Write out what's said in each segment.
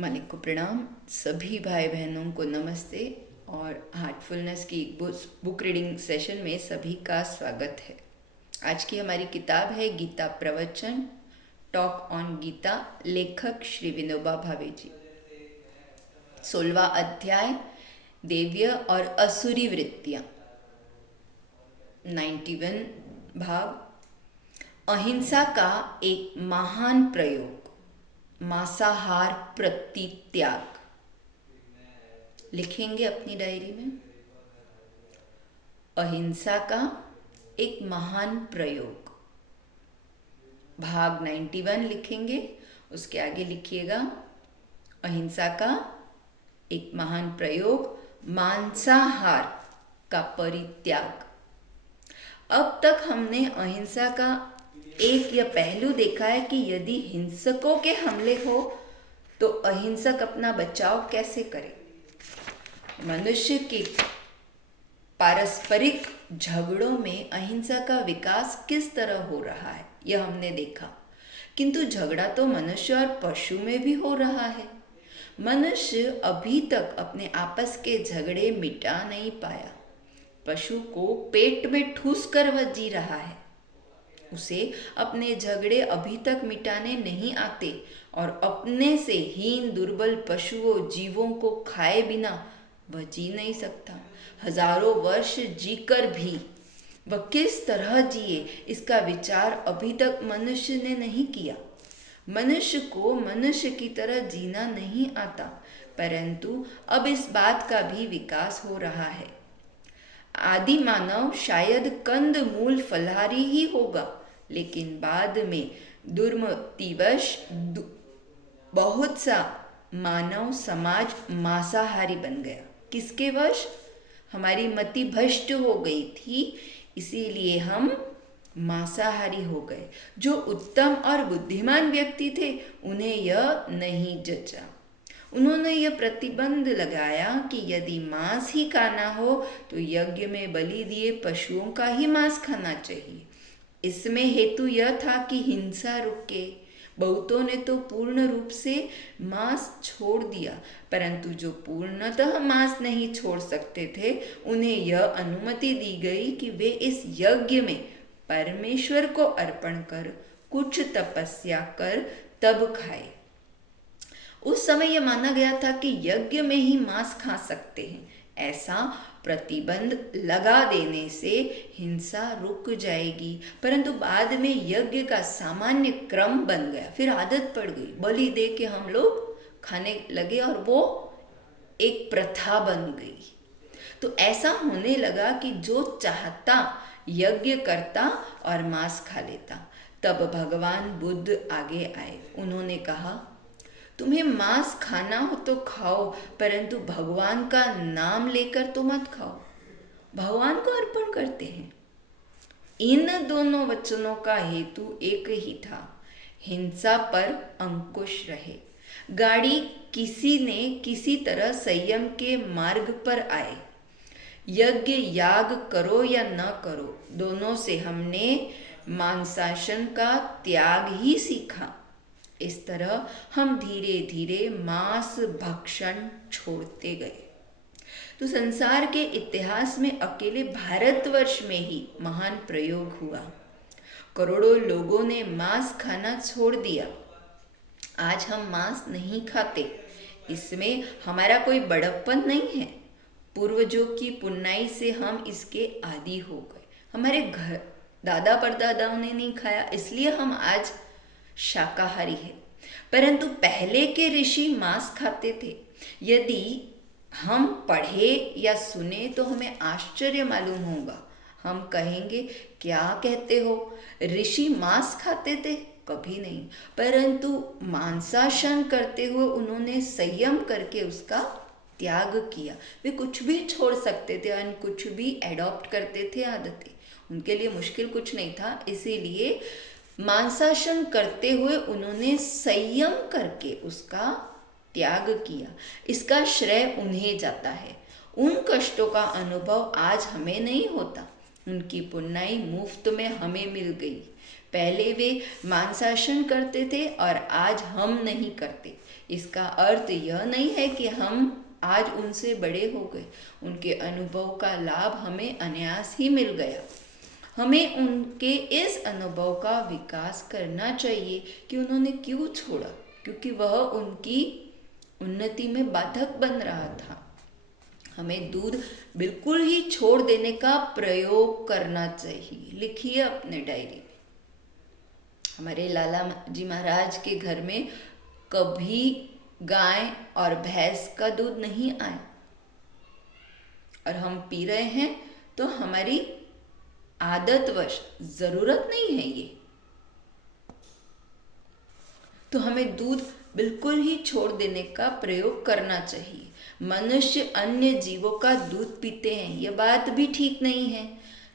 मालिक को प्रणाम, सभी भाई बहनों को नमस्ते और हार्टफुलनेस की बुक रीडिंग सेशन में सभी का स्वागत है। आज की हमारी किताब है गीता प्रवचन, टॉक ऑन गीता, लेखक श्री विनोबा भावे जी। 16वां अध्याय, देव्य और असुरी वृत्तियाँ। 91 भाग, अहिंसा का एक महान प्रयोग, मांसाहार प्रतित्याग। लिखेंगे अपनी डायरी में, अहिंसा का एक महान प्रयोग। भाग 91 लिखेंगे, उसके आगे लिखिएगा अहिंसा का एक महान प्रयोग, मांसाहार का परित्याग। अब तक हमने अहिंसा का एक यह पहलू देखा है कि यदि हिंसकों के हमले हो तो अहिंसक अपना बचाव कैसे करे। मनुष्य के पारस्परिक झगड़ों में अहिंसा का विकास किस तरह हो रहा है यह हमने देखा, किंतु झगड़ा तो मनुष्य और पशु में भी हो रहा है। मनुष्य अभी तक अपने आपस के झगड़े मिटा नहीं पाया। पशु को पेट में ठूस कर वह जी रहा है। उसे अपने झगड़े अभी तक मिटाने नहीं आते और अपने से हीन दुर्बल पशुओं जीवों को खाए बिना वह जी नहीं सकता। हजारों वर्ष जीकर भी वह किस तरह जिए इसका विचार अभी तक मनुष्य ने नहीं किया। मनुष्य को मनुष्य की तरह जीना नहीं आता, परंतु अब इस बात का भी विकास हो रहा है। आदि मानव शायद कंद मूल फलहारी ही होगा, लेकिन बाद में दुर्मतिवश बहुत सा मानव समाज मांसाहारी बन गया। किसके वश? हमारी मति भ्रष्ट हो गई थी, इसीलिए हम मांसाहारी हो गए। जो उत्तम और बुद्धिमान व्यक्ति थे उन्हें यह नहीं जचा। उन्होंने यह प्रतिबंध लगाया कि यदि मांस ही खाना हो तो यज्ञ में बलि दिए पशुओं का ही मांस खाना चाहिए। इसमें हेतु यह था कि हिंसा रुके। बहुतों ने तो पूर्ण रूप से मांस छोड़ दिया, परंतु जो पूर्णतः मांस नहीं छोड़ सकते थे उन्हें यह अनुमति दी गई कि वे इस यज्ञ में परमेश्वर को अर्पण कर कुछ तपस्या कर तब खाए। उस समय यह माना गया था कि यज्ञ में ही मांस खा सकते हैं। ऐसा प्रतिबंध लगा देने से हिंसा रुक जाएगी, परंतु बाद में यज्ञ का सामान्य क्रम बन गया। फिर आदत पड़ गई, बलि दे के हम लोग खाने लगे और वो एक प्रथा बन गई। तो ऐसा होने लगा कि जो चाहता यज्ञ करता और मांस खा लेता। तब भगवान बुद्ध आगे आए। उन्होंने कहा, तुम्हें मांस खाना हो तो खाओ, परंतु भगवान का नाम लेकर तो मत खाओ। भगवान को अर्पण करते हैं। इन दोनों वचनों का हेतु एक ही था, हिंसा पर अंकुश रहे। गाड़ी किसी ने किसी तरह संयम के मार्ग पर आए। यज्ञ याग करो या न करो, दोनों से हमने मांसाशन का त्याग ही सीखा। इस तरह हम धीरे धीरे मांस भक्षण छोड़ते गए। तो संसार के इतिहास में अकेले भारतवर्ष में ही महान प्रयोग हुआ। करोड़ों लोगों ने मांस खाना छोड़ दिया। आज हम मांस नहीं खाते, इसमें हमारा कोई बड़प्पन नहीं है। पूर्वजों की पुण्याई से हम इसके आदी हो गए। हमारे घर दादा परदादाओं ने नहीं खाया, इसलिए हम आज शाकाहारी है। परंतु पहले के ऋषि मांस खाते थे। यदि हम पढ़े या सुने तो हमें आश्चर्य मालूम होगा। हम कहेंगे, क्या कहते हो, ऋषि मांस खाते थे? कभी नहीं, परंतु मांसाशन करते हुए उन्होंने संयम करके उसका त्याग किया। वे कुछ भी छोड़ सकते थे और कुछ भी एडॉप्ट करते थे आदतें। उनके लिए मुश्किल कुछ नहीं था, इसीलिए मांसाशन करते हुए उन्होंने संयम करके उसका त्याग किया। इसका श्रेय उन्हें जाता है। उन कष्टों का अनुभव आज हमें नहीं होता। उनकी पुण्याई मुफ्त में हमें मिल गई। पहले वे मांसाशन करते थे और आज हम नहीं करते। इसका अर्थ यह नहीं है कि हम आज उनसे बड़े हो गए। उनके अनुभव का लाभ हमें अनायास ही मिल गया। हमें उनके इस अनुभव का विकास करना चाहिए कि उन्होंने क्यों छोड़ा, क्योंकि वह उनकी उन्नति में बाधक बन रहा था। हमें दूध बिल्कुल ही छोड़ देने का प्रयोग करना चाहिए। लिखिए अपने डायरी में। हमारे लाला जी महाराज के घर में कभी गाय और भैंस का दूध नहीं आया और हम पी रहे हैं तो हमारी आदतवश, जरूरत नहीं है ये। तो हमें दूध बिल्कुल ही छोड़ देने का प्रयोग करना चाहिए। मनुष्य अन्य जीवों का दूध पीते हैं, यह बात भी ठीक नहीं है।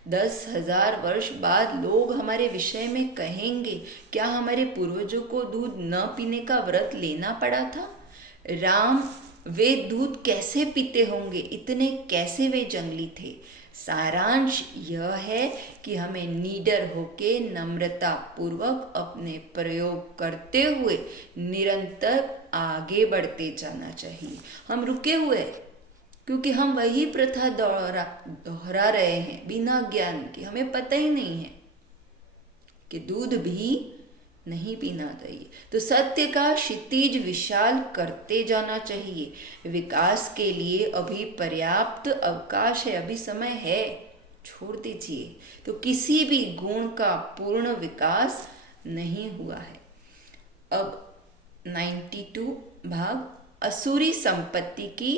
10,000 वर्ष बाद लोग हमारे विषय में कहेंगे, क्या हमारे पूर्वजों को दूध न पीने का व्रत लेना पड़ा था? राम वे दूध कैसे पीते होंगे? इतने कैसे वे जंगली थे? सारांश यह है कि हमें निडर होके नम्रता पूर्वक अपने प्रयोग करते हुए निरंतर आगे बढ़ते जाना चाहिए। हम रुके हुए क्योंकि हम वही प्रथा दोहरा रहे हैं बिना ज्ञान के। हमें पता ही नहीं है कि दूध भी नहीं पीना चाहिए। तो सत्य का क्षितिज विशाल करते जाना चाहिए। विकास के लिए अभी पर्याप्त अवकाश है, अभी समय है, छोड़ दीजिए। तो किसी भी गुण का पूर्ण विकास नहीं हुआ है। अब 92 भाग असुरी संपत्ति की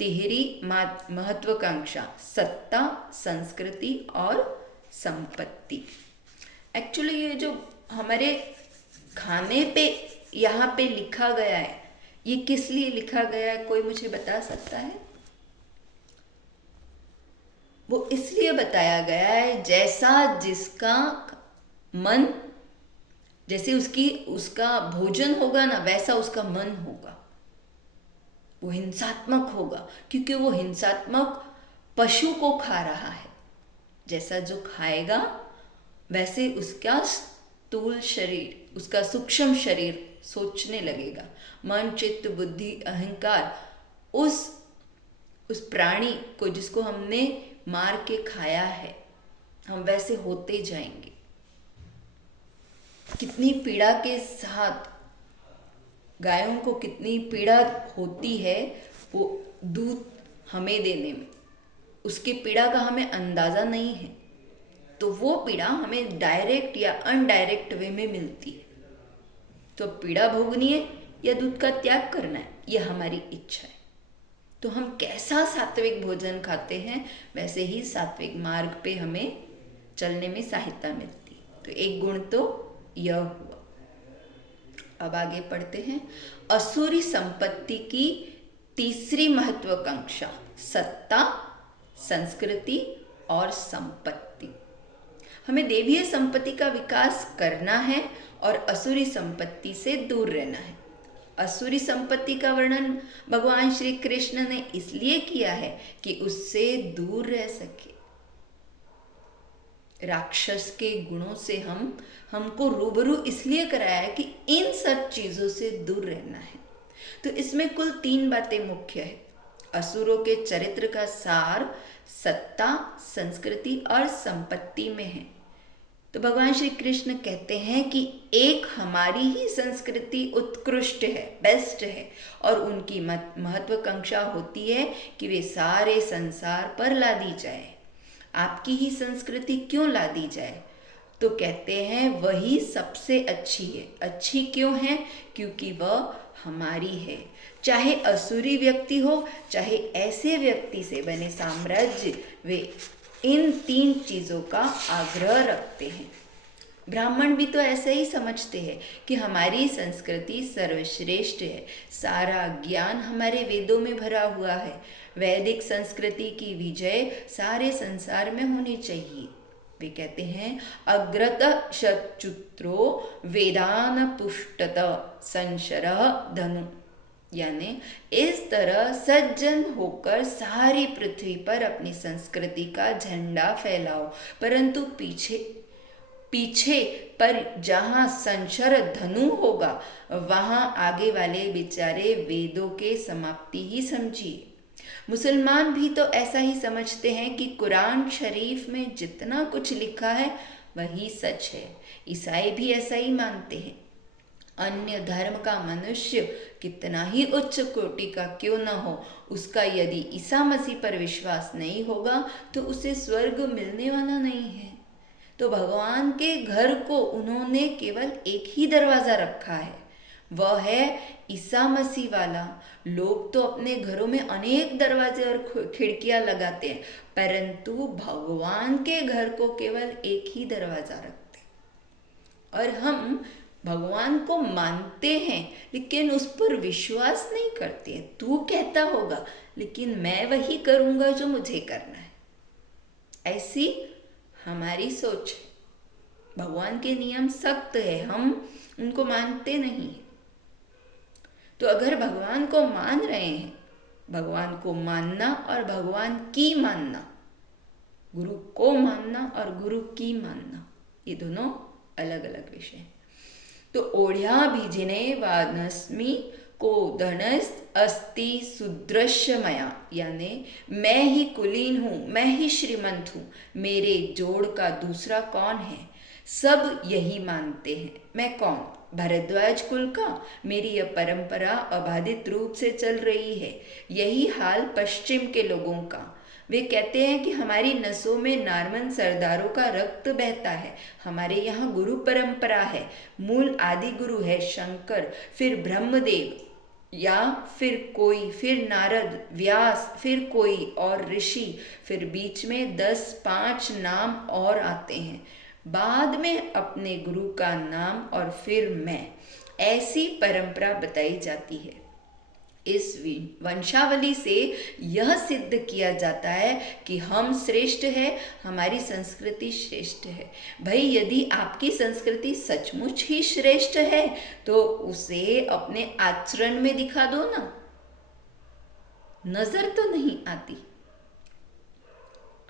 तिहरी महत्वाकांक्षा, सत्ता, संस्कृति और संपत्ति। एक्चुअली ये जो हमारे खाने पे यहाँ पे लिखा गया है, ये किस लिए लिखा गया है, कोई मुझे बता सकता है? वो इसलिए बताया गया है जैसा जिसका मन, जैसे उसका भोजन होगा ना, वैसा उसका मन होगा। वो हिंसात्मक होगा क्योंकि वो हिंसात्मक पशु को खा रहा है। जैसा जो खाएगा वैसे उसका स्थूल शरीर, उसका सूक्ष्म शरीर सोचने लगेगा। मन, चित्त, बुद्धि, अहंकार उस प्राणी को जिसको हमने मार के खाया है, हम वैसे होते जाएंगे। कितनी पीड़ा के साथ गायों को कितनी पीड़ा होती है वो दूध हमें देने में, उसकी पीड़ा का हमें अंदाजा नहीं है। तो वो पीड़ा हमें डायरेक्ट या अनडायरेक्ट वे में मिलती है। तो पीड़ा भोगनी है या दूध का त्याग करना है, यह हमारी इच्छा है। तो हम कैसा सात्विक भोजन खाते हैं, वैसे ही सात्विक मार्ग पे हमें चलने में सहायता मिलती है। तो एक गुण तो यह हुआ। अब आगे पढ़ते हैं। असुरी संपत्ति की तीसरी महत्वाकांक्षा, सत्ता, संस्कृति और संपत्ति। हमें देवीय संपत्ति का विकास करना है और असुरी संपत्ति से दूर रहना है। असुरी संपत्ति का वर्णन भगवान श्री कृष्ण ने इसलिए किया है कि उससे दूर रह सके। राक्षस के गुणों से हमको रूबरू इसलिए कराया है कि इन सब चीजों से दूर रहना है। तो इसमें कुल 3 बातें मुख्य है। असुरों के चरित्र का सार सत्ता, संस्कृति और संपत्ति में है। तो भगवान श्री कृष्ण कहते हैं कि एक हमारी ही संस्कृति उत्कृष्ट है, बेस्ट है, और उनकी महत्वाकांक्षा होती है कि वे सारे संसार पर ला दी जाए। आपकी ही संस्कृति क्यों ला दी जाए? तो कहते हैं वही सबसे अच्छी है। अच्छी क्यों है? क्योंकि वह हमारी है। चाहे असुरी व्यक्ति हो, चाहे ऐसे व्यक्ति से बने साम्राज्य, वे इन 3 चीज़ों का आग्रह रखते हैं। ब्राह्मण भी तो ऐसे ही समझते हैं कि हमारी संस्कृति सर्वश्रेष्ठ है। सारा ज्ञान हमारे वेदों में भरा हुआ है। वैदिक संस्कृति की विजय सारे संसार में होनी चाहिए। वे कहते हैं अग्रत शत्रुत्रो वेदान पुष्टत संशरः धनु, यानी इस तरह सज्जन होकर सारी पृथ्वी पर अपनी संस्कृति का झंडा फैलाओ, परंतु पीछे पीछे पर जहाँ संशर धनु होगा वहाँ आगे वाले बेचारे वेदों के समाप्ति ही समझिए। मुसलमान भी तो ऐसा ही समझते हैं कि कुरान शरीफ में जितना कुछ लिखा है वही सच है। ईसाई भी ऐसा ही मानते हैं। अन्य धर्म का मनुष्य कितना ही उच्च कोटि का क्यों न हो, उसका यदि ईसा मसीह पर विश्वास नहीं होगा तो उसे स्वर्ग मिलने वाला नहीं है। तो भगवान के घर को उन्होंने केवल एक ही दरवाज़ा रखा है, वह है ईसा मसीह वाला। लोग तो अपने घरों में अनेक दरवाजे और खिड़कियां लगाते हैं, परंतु भगवान के घर को केवल एक ही दरवाज़ा रखते हैं। और हम भगवान को मानते हैं लेकिन उस पर विश्वास नहीं करते हैं। तू कहता होगा लेकिन मैं वही करूँगा जो मुझे करना है, ऐसी हमारी सोच है। भगवान के नियम सख्त है, हम उनको मानते नहीं। तो अगर भगवान को मान रहे हैं, भगवान को मानना और भगवान की मानना, गुरु को मानना और गुरु की मानना, ये दोनों अलग अलग विषय हैं। तो ओढ़्या भिजिने वानस्मि को धनस अस्ति सुदृश्य मया, यानी मैं ही कुलीन हूँ, मैं ही श्रीमंत हूँ, मेरे जोड़ का दूसरा कौन है। सब यही मानते हैं। मैं कौन? भरद्वाज कुल का। मेरी यह परंपरा अबाधित रूप से चल रही है। यही हाल पश्चिम के लोगों का। वे कहते हैं कि हमारी नसों में नार्मन सरदारों का रक्त बहता है। हमारे यहाँ गुरु परंपरा है। मूल आदि गुरु है शंकर, फिर ब्रह्मदेव या फिर कोई, फिर नारद, व्यास, फिर कोई और ऋषि, फिर बीच में 10-5 नाम और आते हैं, बाद में अपने गुरु का नाम और फिर मैं। ऐसी परंपरा बताई जाती है। इस वंशावली से यह सिद्ध किया जाता है कि हम श्रेष्ठ है, हमारी संस्कृति श्रेष्ठ है। भाई यदि आपकी संस्कृति सचमुच ही श्रेष्ठ है तो उसे अपने आचरण में दिखा दो ना, नजर तो नहीं आती।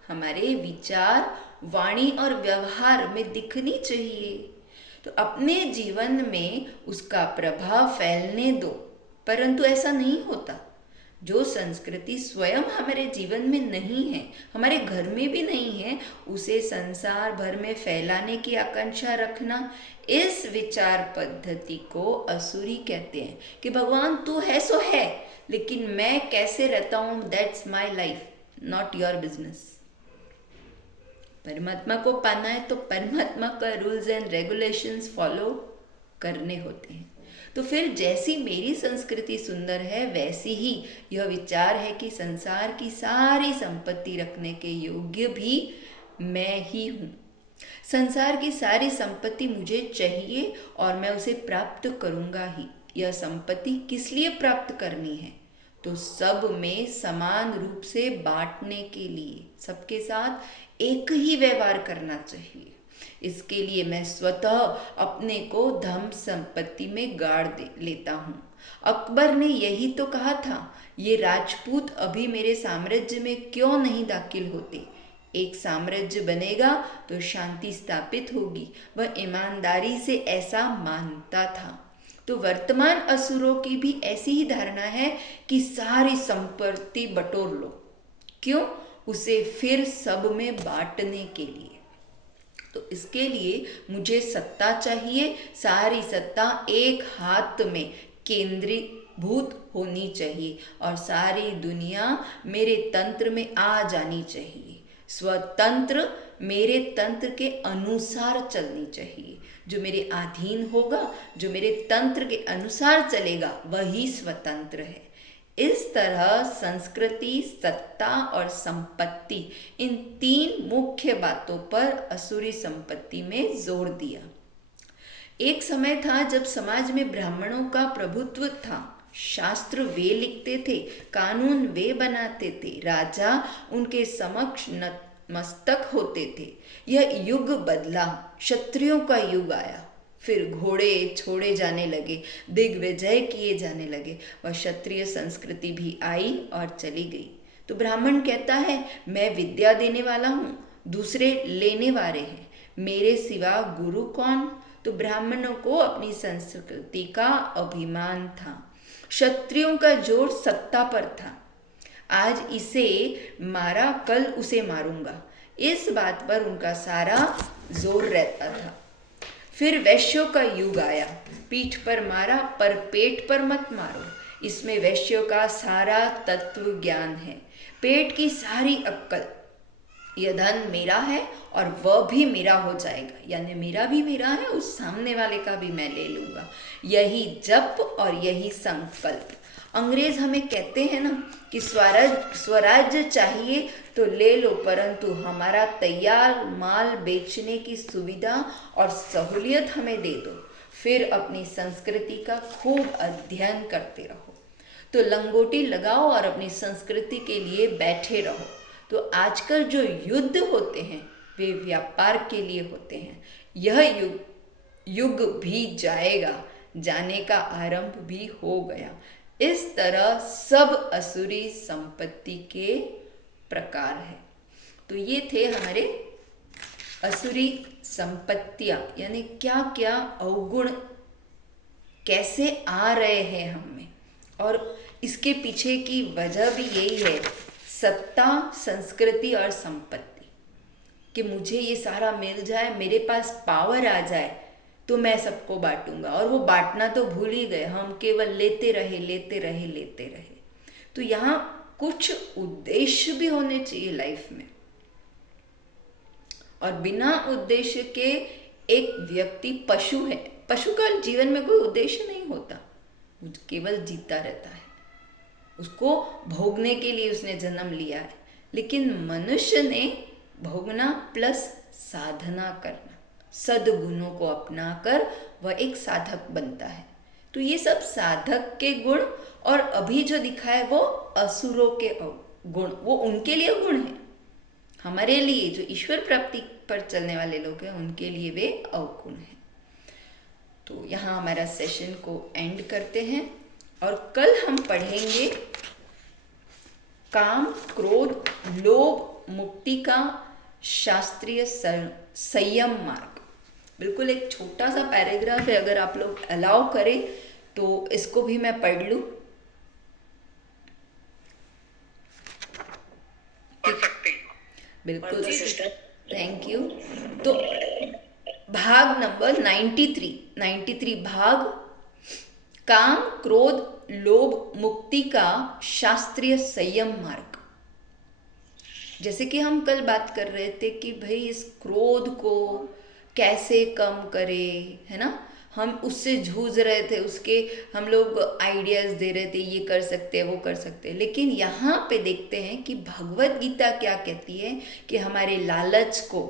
हमारे विचार, वाणी और व्यवहार में दिखनी चाहिए। तो अपने जीवन में उसका प्रभाव फैलने दो, परंतु ऐसा नहीं होता। जो संस्कृति स्वयं हमारे जीवन में नहीं है, हमारे घर में भी नहीं है, उसे संसार भर में फैलाने की आकांक्षा रखना, इस विचार पद्धति को असुरी कहते हैं। कि भगवान तू है सो है, लेकिन मैं कैसे रहता हूँ that's my life, not your business. परमात्मा को पाना है तो परमात्मा का रूल्स एंड रेगुलेशंस फॉलो करने होते हैं। तो फिर जैसी मेरी संस्कृति सुंदर है वैसी ही यह विचार है कि संसार की सारी संपत्ति रखने के योग्य भी मैं ही हूँ। संसार की सारी संपत्ति मुझे चाहिए और मैं उसे प्राप्त करूँगा ही। यह संपत्ति किस लिए प्राप्त करनी है? तो सब में समान रूप से बांटने के लिए, सबके साथ एक ही व्यवहार करना चाहिए। इसके लिए मैं स्वतः अपने को धन संपत्ति में गाड़ लेता हूँ। अकबर ने यही तो कहा था, ये राजपूत अभी मेरे साम्राज्य में क्यों नहीं दाखिल होते। एक साम्राज्य बनेगा तो शांति स्थापित होगी। वह ईमानदारी से ऐसा मानता था। तो वर्तमान असुरों की भी ऐसी ही धारणा है कि सारी संपत्ति बटोर लो। क्यों? उसे फिर सब में बांटने के लिए। तो इसके लिए मुझे सत्ता चाहिए, सारी सत्ता एक हाथ में केंद्रीभूत होनी चाहिए और सारी दुनिया मेरे तंत्र में आ जानी चाहिए। स्वतंत्र मेरे तंत्र के अनुसार चलनी चाहिए। जो मेरे अधीन होगा, जो मेरे तंत्र के अनुसार चलेगा, वही स्वतंत्र है। इस तरह संस्कृति, सत्ता और संपत्ति, इन 3 मुख्य बातों पर असुरी संपत्ति में जोर दिया। एक समय था जब समाज में ब्राह्मणों का प्रभुत्व था। शास्त्र वे लिखते थे, कानून वे बनाते थे, राजा उनके समक्ष नतमस्तक होते थे। यह युग बदला, क्षत्रियों का युग आया। फिर घोड़े छोड़े जाने लगे, दिग्विजय किए जाने लगे, वह क्षत्रिय संस्कृति भी आई और चली गई। तो ब्राह्मण कहता है, मैं विद्या देने वाला हूँ, दूसरे लेने वाले हैं। मेरे सिवा गुरु कौन? तो ब्राह्मणों को अपनी संस्कृति का अभिमान था। क्षत्रियों का जोर सत्ता पर था। आज इसे मारा, कल उसे मारूंगा, इस बात पर उनका सारा जोर रहता था। फिर वैश्यों का युग आया। पीठ पर मारा पर पेट पर मत मारो। इसमें वैश्यों का सारा तत्व ज्ञान है, पेट की सारी अक्कल। यह धन मेरा है और वह भी मेरा हो जाएगा, यानी मेरा भी मेरा है, उस सामने वाले का भी मैं ले लूंगा। यही जप और यही संकल्प। अंग्रेज हमें कहते हैं ना कि स्वराज्य चाहिए तो ले लो, परंतु हमारा तैयार माल बेचने की सुविधा और सहूलियत हमें दे दो। फिर अपनी संस्कृति का खूब अध्ययन करते रहो। तो लंगोटी लगाओ और अपनी संस्कृति के लिए बैठे रहो। तो आजकल जो युद्ध होते हैं वे व्यापार के लिए होते हैं। यह युग भी जाएगा, जाने का आरंभ भी हो गया। इस तरह सब असुरी संपत्ति के प्रकार है। तो ये थे हमारे असुरी संपत्तियां, यानी क्या क्या अवगुण कैसे आ रहे हैं हम में, और इसके पीछे की वजह भी यही है, सत्ता, संस्कृति और संपत्ति, कि मुझे ये सारा मिल जाए, मेरे पास पावर आ जाए तो मैं सबको बांटूंगा। और वो बांटना तो भूल ही गए, हम केवल लेते रहे लेते रहे लेते रहे। तो यहाँ कुछ उद्देश्य भी होने चाहिए लाइफ में, और बिना उद्देश्य के एक व्यक्ति पशु है। पशु का जीवन में कोई उद्देश्य नहीं होता, वो केवल जीता रहता है, उसको भोगने के लिए उसने जन्म लिया है। लेकिन मनुष्य ने भोगना प्लस साधना करना, सद्गुणों को अपनाकर वह एक साधक बनता है। तो ये सब साधक के गुण, और अभी जो दिखा है वो असुरों के गुण, वो उनके लिए गुण है। हमारे लिए जो ईश्वर प्राप्ति पर चलने वाले लोग हैं उनके लिए वे अवगुण हैं। तो यहाँ हमारा सेशन को एंड करते हैं, और कल हम पढ़ेंगे काम, क्रोध, लोभ, मुक्ति का शास्त्रीय संयम मार्ग। बिल्कुल एक छोटा सा पैराग्राफ है, अगर आप लोग अलाउ करें तो इसको भी मैं पढ़ लूं। बिल्कुल, थैंक यू। तो भाग नंबर 93 भाग काम, क्रोध, लोभ, मुक्ति का शास्त्रीय संयम मार्ग। जैसे कि हम कल बात कर रहे थे कि भाई इस क्रोध को कैसे कम करें, है ना, हम उससे जूझ रहे थे, उसके हम लोग आइडियाज दे रहे थे, ये कर सकते हैं वो कर सकते हैं। लेकिन यहाँ पे देखते हैं कि भगवत गीता क्या कहती है कि हमारे लालच को,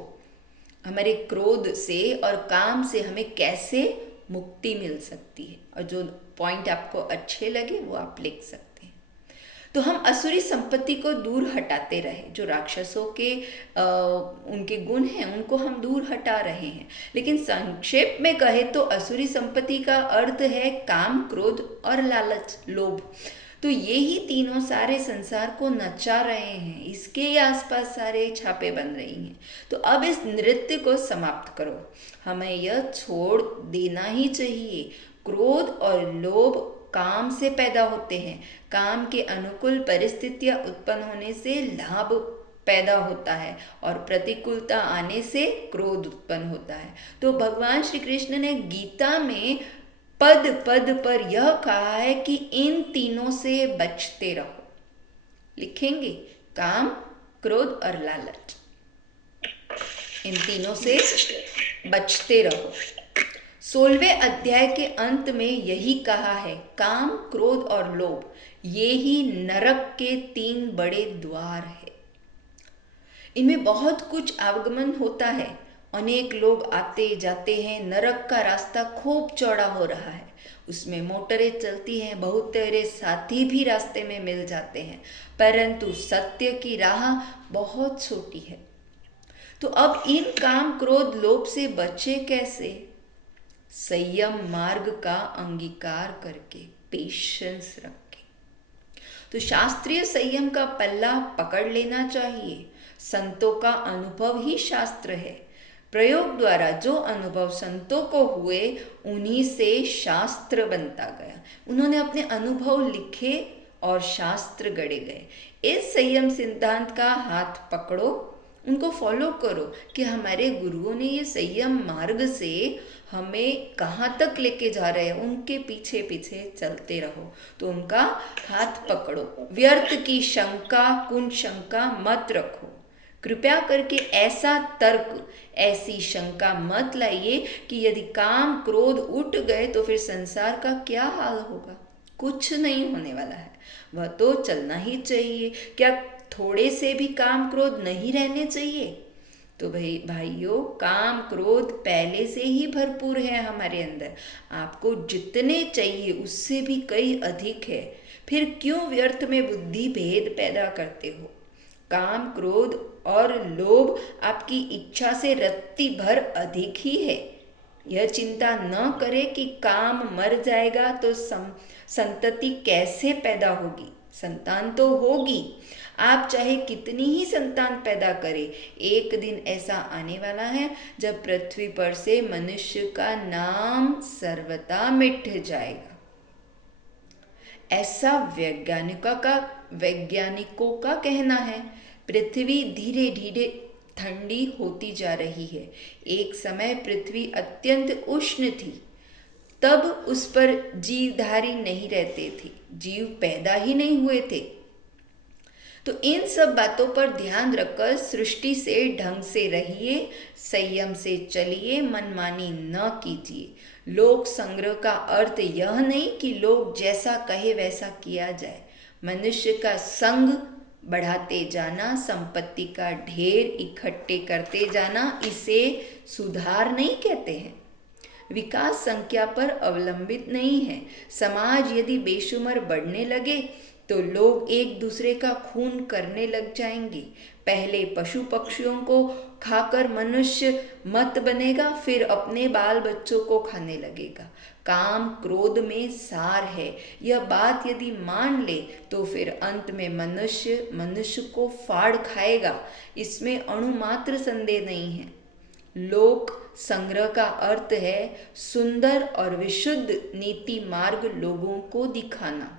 हमारे क्रोध से और काम से हमें कैसे मुक्ति मिल सकती है। और जो पॉइंट आपको अच्छे लगे वो आप लिख सकते हैं। तो हम असुरी संपत्ति को दूर हटाते रहे, जो राक्षसों के उनके गुण हैं उनको हम दूर हटा रहे हैं। लेकिन संक्षेप में कहे तो असुरी संपत्ति का अर्थ है काम, क्रोध और लालच, लोभ। तो ये ही तीनों सारे संसार को नचा रहे हैं, इसके ही आसपास सारे छापे बन रही हैं। तो अब इस नृत्य को समाप्त करो, हमें यह छोड़ देना ही चाहिए। क्रोध और लोभ काम से पैदा होते हैं, काम के अनुकूल परिस्थितियां उत्पन्न होने से लाभ पैदा होता है और प्रतिकूलता आने से क्रोध उत्पन्न होता है। तो भगवान श्री कृष्ण ने गीता में पद पद पर यह कहा है कि इन तीनों से बचते रहो। लिखेंगे काम, क्रोध और लालच, इन तीनों से बचते रहो। 16वें अध्याय के अंत में यही कहा है, काम, क्रोध और लोभ ये ही नरक के 3 बड़े द्वार है। इनमें बहुत कुछ आवागमन होता है, अनेक लोग आते जाते हैं, नरक का रास्ता खूब चौड़ा हो रहा है, उसमें मोटरें चलती हैं, बहुत तेरे साथी भी रास्ते में मिल जाते हैं, परंतु सत्य की राह बहुत छोटी है। तो अब इन काम, क्रोध, लोभ से बचे कैसे? संयम मार्ग का अंगीकार करके, पेशेंस रख के। तो शास्त्रीय संयम का पल्ला पकड़ लेना चाहिए। संतों का अनुभव ही शास्त्र है। प्रयोग द्वारा जो अनुभव संतों को हुए उन्हीं से शास्त्र बनता गया। उन्होंने अपने अनुभव लिखे और शास्त्र गढ़े गए। इस संयम सिद्धांत का हाथ पकड़ो, उनको फॉलो करो कि हमारे गुरुओं ने ये संयम मार्ग से हमें कहाँ तक लेके जा रहे हैं, उनके पीछे पीछे चलते रहो। तो उनका हाथ पकड़ो, व्यर्थ की शंका कुंठ शंका मत रखो। कृपया करके ऐसा तर्क, ऐसी शंका मत लाइए कि यदि काम क्रोध उठ गए तो फिर संसार का क्या हाल होगा। कुछ नहीं होने वाला है, वह तो चलना ही चाहिए। क्या थोड़े से भी काम क्रोध नहीं रहने चाहिए? तो भाइयों, काम क्रोध पहले से ही भरपूर है हमारे अंदर। आपको जितने चाहिए उससे भी कई अधिक है। फिर क्यों व्यर्थ में बुद्धि भेद पैदा करते हो? काम क्रोध और लोभ आपकी इच्छा से रत्ती भर अधिक ही है। यह चिंता न करे कि काम मर जाएगा तो संतति कैसे पैदा होगी। संतान तो होगी, आप चाहे कितनी ही संतान पैदा करें, एक दिन ऐसा आने वाला है जब पृथ्वी पर से मनुष्य का नाम सर्वथा मिट जाएगा। ऐसा वैज्ञानिकों का कहना है। पृथ्वी धीरे धीरे ठंडी होती जा रही है। एक समय पृथ्वी अत्यंत उष्ण थी, तब उस पर जीवधारी नहीं रहते थे, जीव पैदा ही नहीं हुए थे। तो इन सब बातों पर ध्यान रखकर सृष्टि से ढंग से रहिए, संयम से चलिए, मनमानी न कीजिए। लोक संग्रह का अर्थ यह नहीं कि लोग जैसा कहे वैसा किया जाए। मनुष्य का संग बढ़ाते जाना, संपत्ति का ढेर इकट्ठे करते जाना, इसे सुधार नहीं कहते हैं। विकास संख्या पर अवलंबित नहीं है। समाज यदि बेशुमार बढ़ने लगे तो लोग एक दूसरे का खून करने लग जाएंगे। पहले पशु पक्षियों को खाकर मनुष्य मत बनेगा, फिर अपने बाल बच्चों को खाने लगेगा। काम क्रोध में सार है, यह बात यदि मान ले तो फिर अंत में मनुष्य को फाड़ खाएगा, इसमें अणुमात्र संदेह नहीं है। लोक संग्रह का अर्थ है सुंदर और विशुद्ध नीति मार्ग लोगों को दिखाना।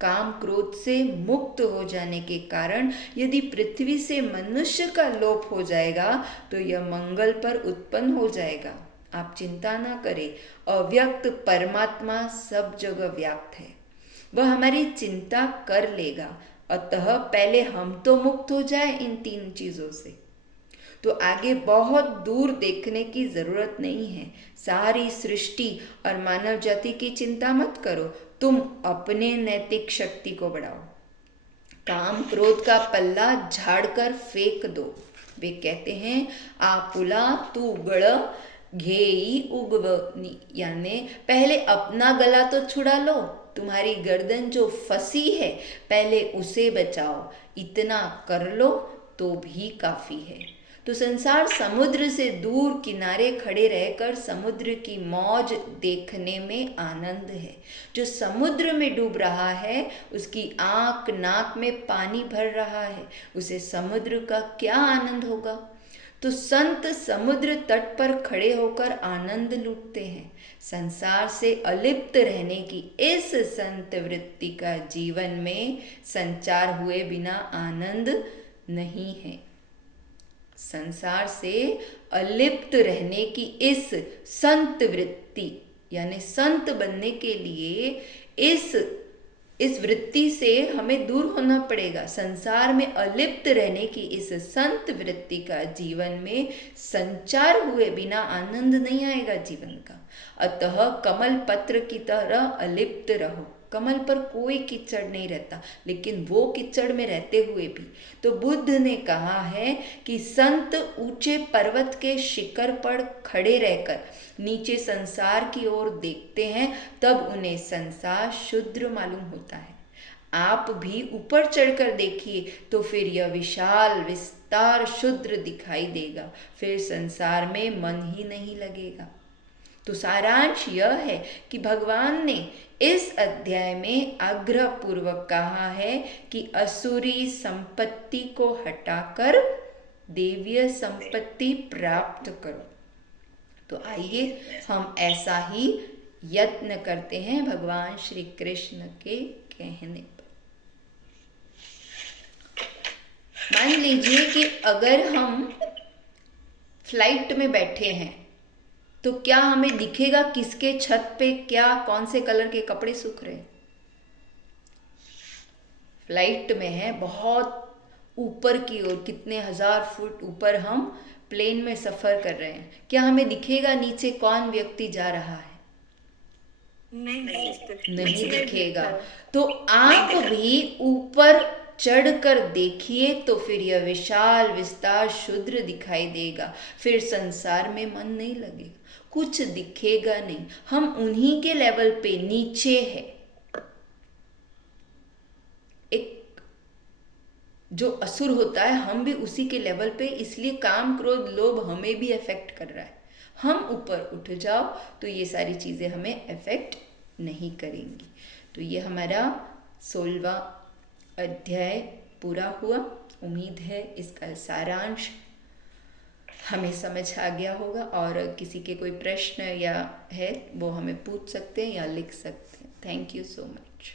काम क्रोध से मुक्त हो जाने के कारण यदि पृथ्वी से मनुष्य का लोप हो जाएगा तो यह मंगल पर उत्पन्न हो जाएगा। आप चिंता ना करें, अव्यक्त परमात्मा सब जगह व्याप्त है, वह हमारी चिंता कर लेगा। अतः पहले हम तो मुक्त हो जाए इन तीन चीजों से, तो आगे बहुत दूर देखने की जरूरत नहीं है। सारी सृष्टि और मानव जाति की चिंता मत करो, तुम अपने नैतिक शक्ति को बढ़ाओ। काम क्रोध का पल्ला झाड़कर फेंक दो। वे कहते हैं आपुला तू गड़ घेई उगवनी, यानी पहले अपना गला तो छुड़ा लो, तुम्हारी गर्दन जो फंसी है पहले उसे बचाओ, इतना कर लो तो भी काफी है। तो संसार समुद्र से दूर किनारे खड़े रहकर समुद्र की मौज देखने में आनंद है। जो समुद्र में डूब रहा है उसकी आंख नाक में पानी भर रहा है, उसे समुद्र का क्या आनंद होगा। तो संत समुद्र तट पर खड़े होकर आनंद लूटते हैं। संसार से अलिप्त रहने की इस संत वृत्ति का जीवन में संचार हुए बिना आनंद नहीं है। संसार से अलिप्त रहने की इस संत वृत्ति, यानी संत बनने के लिए इस वृत्ति से हमें दूर होना पड़ेगा। संसार में अलिप्त रहने की इस संत वृत्ति का जीवन में संचार हुए बिना आनंद नहीं आएगा जीवन का। अतः कमल पत्र की तरह अलिप्त रहो। कमल पर कोई कीचड़ नहीं रहता, लेकिन वो कीचड़ में रहते हुए भी तो बुद्ध ने कहा है कि संत ऊंचे पर्वत के शिखर पर खड़े रहकर नीचे संसार की ओर देखते हैं, तब उन्हें संसार शुद्र मालूम होता है। आप भी ऊपर चढ़कर देखिए तो फिर यह विशाल विस्तार शुद्र दिखाई देगा, फिर संसार में मन ही नहीं लगेगा। तो सारांश यह है कि भगवान ने इस अध्याय में आग्रह पूर्वक कहा है कि असुरी संपत्ति को हटाकर देवीय संपत्ति प्राप्त करो। तो आइए हम ऐसा ही यत्न करते हैं भगवान श्री कृष्ण के कहने पर। मान लीजिए कि अगर हम फ्लाइट में बैठे हैं तो क्या हमें दिखेगा किसके छत पे क्या कौन से कलर के कपड़े सूख रहे हैं? फ्लाइट में है, बहुत ऊपर की ओर, कितने हजार फुट ऊपर हम प्लेन में सफर कर रहे हैं, क्या हमें दिखेगा नीचे कौन व्यक्ति जा रहा है? नहीं दिखेगा। तो आप भी ऊपर चढ़कर देखिए तो फिर यह विशाल विस्तार शुद्र दिखाई देगा, फिर संसार में मन नहीं लगेगा, कुछ दिखेगा नहीं, हम उन्हीं के लेवल पे नीचे है। एक जो असुर होता है हम भी उसी के लेवल पे, इसलिए काम क्रोध लोभ हमें भी अफेक्ट कर रहा है। हम ऊपर उठ जाओ तो ये सारी चीज़ें हमें अफेक्ट नहीं करेंगी। तो ये हमारा 16वां अध्याय पूरा हुआ। उम्मीद है इसका सारांश हमें समझ आ गया होगा, और किसी के कोई प्रश्न या है वो हमें पूछ सकते हैं या लिख सकते हैं। Thank you so much.